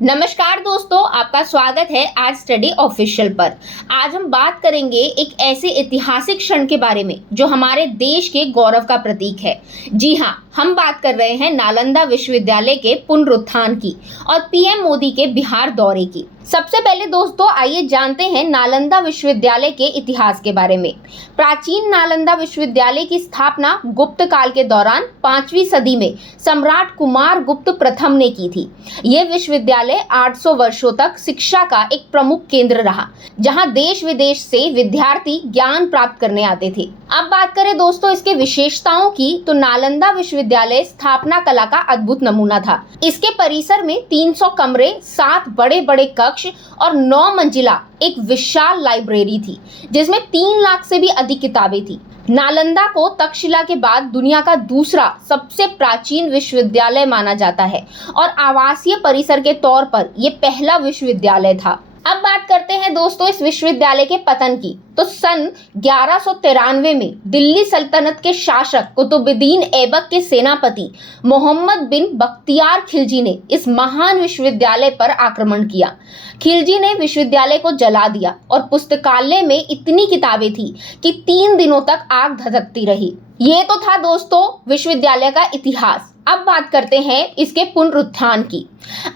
नमस्कार दोस्तों, आपका स्वागत है आज स्टडी ऑफिशियल पर। आज हम बात करेंगे एक ऐसे ऐतिहासिक क्षण के बारे में जो हमारे देश के गौरव का प्रतीक है। जी हाँ, हम बात कर रहे हैं नालंदा विश्वविद्यालय के पुनरुत्थान की और पीएम मोदी के बिहार दौरे की। सबसे पहले दोस्तों आइए जानते हैं नालंदा विश्वविद्यालय के इतिहास के बारे में। प्राचीन नालंदा विश्वविद्यालय की स्थापना गुप्त काल के दौरान 5वीं सदी में सम्राट कुमार गुप्त प्रथम ने की थी। यह विश्वविद्यालय 800 वर्षों तक शिक्षा का एक प्रमुख केंद्र रहा, जहां देश विदेश से विद्यार्थी ज्ञान प्राप्त करने आते थे। अब बात करें दोस्तों इसके विशेषताओं की, तो नालंदा विश्वविद्यालय स्थापना कला का अद्भुत नमूना था। इसके परिसर में 300 कमरे, 7 बड़े बड़े कक्ष और 9 मंजिला एक विशाल लाइब्रेरी थी, जिसमें 3 लाख से भी अधिक किताबें थी। नालंदा को तक्षशिला के बाद दुनिया का दूसरा सबसे प्राचीन विश्वविद्यालय माना जाता है और आवासीय परिसर के तौर पर यह पहला विश्वविद्यालय था। अब बात करते हैं दोस्तों इस विश्वविद्यालय के पतन की। तो सन 1193 में दिल्ली सल्तनत के शासक कुतुबुद्दीन ऐबक के सेनापति मोहम्मद बिन बख्तियार खिलजी ने इस महान विश्वविद्यालय पर आक्रमण किया। खिलजी ने विश्वविद्यालय को जला दिया और पुस्तकालय में इतनी किताबें थी कि 3 दिनों तक आग धधकती रही। ये तो था दोस्तों विश्वविद्यालय का इतिहास। अब बात करते हैं इसके पुनरुत्थान की।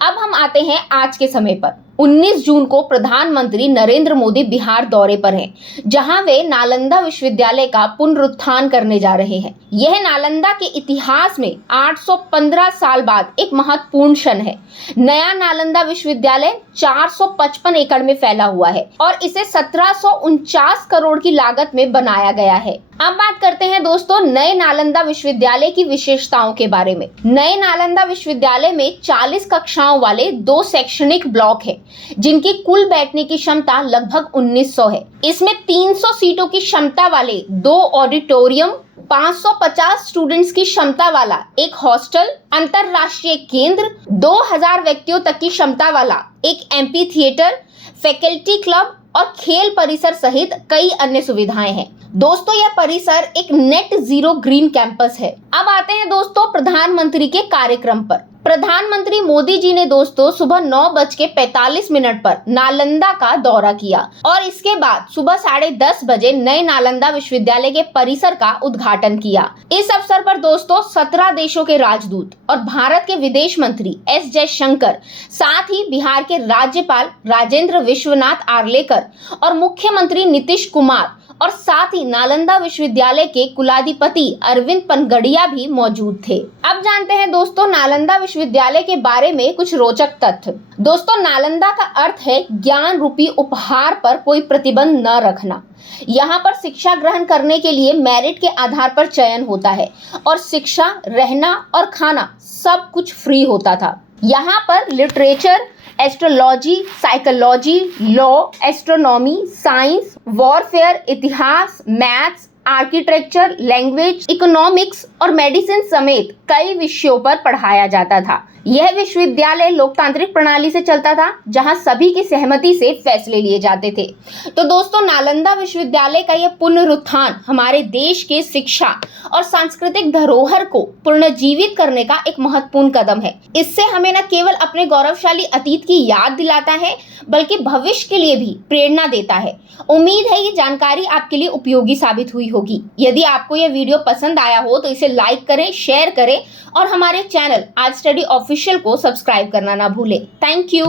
अब हम आते हैं आज के समय पर। 19 जून को प्रधानमंत्री नरेंद्र मोदी बिहार दौरे पर हैं, जहां वे नालंदा विश्वविद्यालय का पुनरुत्थान करने जा रहे हैं। यह नालंदा के इतिहास में 815 साल बाद एक महत्वपूर्ण क्षण है। नया नालंदा विश्वविद्यालय 455 एकड़ में फैला हुआ है और इसे 1749 करोड़ की लागत में बनाया गया है। अब बात करते हैं दोस्तों नए नालंदा विश्वविद्यालय की विशेषताओं के बारे में। नए नालंदा विश्वविद्यालय में 40 कक्षाओं वाले 2 शैक्षणिक ब्लॉक हैं, जिनकी कुल बैठने की क्षमता लगभग 1900 है। इसमें 300 सीटों की क्षमता वाले 2 ऑडिटोरियम, 550 स्टूडेंट्स की क्षमता वाला एक हॉस्टल, अंतरराष्ट्रीय केंद्र, 2000 व्यक्तियों तक की क्षमता वाला एक एम्पी थिएटर, फैकल्टी क्लब और खेल परिसर सहित कई अन्य सुविधाएं हैं। दोस्तों यह परिसर एक नेट जीरो ग्रीन कैंपस है। अब आते हैं दोस्तों प्रधानमंत्री के कार्यक्रम पर। प्रधानमंत्री मोदी जी ने दोस्तों सुबह 9:45 पर नालंदा का दौरा किया और इसके बाद सुबह 10:30 बजे नए नालंदा विश्वविद्यालय के परिसर का उद्घाटन किया। इस अवसर पर दोस्तों 17 देशों के राजदूत और भारत के विदेश मंत्री एस जयशंकर, साथ ही बिहार के राज्यपाल राजेंद्र विश्वनाथ आर्लेकर और मुख्यमंत्री नीतीश कुमार और साथ ही नालंदा विश्वविद्यालय के कुलाधिपति अरविंद पनगड़िया भी मौजूद थे। अब जानते हैं दोस्तों नालंदा विश्वविद्यालय के बारे में कुछ रोचक तथ्य। दोस्तों नालंदा का अर्थ है ज्ञान रूपी उपहार पर कोई प्रतिबंध न रखना। यहाँ पर शिक्षा ग्रहण करने के लिए मेरिट के आधार पर चयन होता है और शिक्षा, रहना और खाना सब कुछ फ्री होता था। यहाँ पर literature, astrology, psychology, law, astronomy, science, warfare, इतिहास, मैथ्स, आर्किटेक्चर, लैंग्वेज, इकोनॉमिक्स और मेडिसिन समेत कई विषयों पर पढ़ाया जाता था। यह विश्वविद्यालय लोकतांत्रिक प्रणाली से चलता था, जहां सभी की सहमति से फैसले लिए जाते थे। तो दोस्तों नालंदा विश्वविद्यालय का यह पुनरुत्थान हमारे देश के शिक्षा और सांस्कृतिक धरोहर को पुनर्जीवित करने का एक महत्वपूर्ण कदम है। इससे हमें न केवल अपने गौरवशाली अतीत की याद दिलाता है, बल्कि भविष्य के लिए भी प्रेरणा देता है। उम्मीद है ये जानकारी आपके लिए उपयोगी साबित हुई होगी। यदि आपको यह वीडियो पसंद आया हो तो इसे लाइक करें, शेयर करें और हमारे चैनल आज स्टडी ऑफिशियल को सब्सक्राइब करना ना भूलें। Thank you.